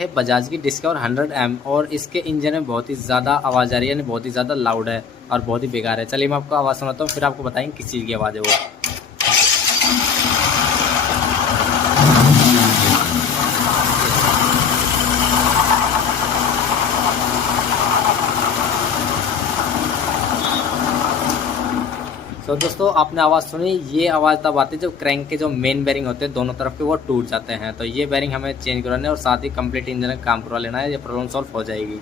है बजाज की discover 100M और इसके इंजन में बहुत ही ज़्यादा आवाज़ आ रही है, यानी बहुत ही ज़्यादा लाउड है और बहुत ही बेकार है। चलिए मैं आपको आवाज़ सुनाता हूँ, फिर आपको बताएंगे किस चीज़ की आवाज़ है वो। तो दोस्तों आपने आवाज़ सुनी, ये आवाज़ तब आती है जब क्रैंक के जो मेन बेरिंग होते हैं दोनों तरफ के वो टूट जाते हैं। तो ये बेरिंग हमें चेंज करवाने और साथ ही कंप्लीट इंजन का काम करवा लेना है, ये प्रॉब्लम सॉल्व हो जाएगी।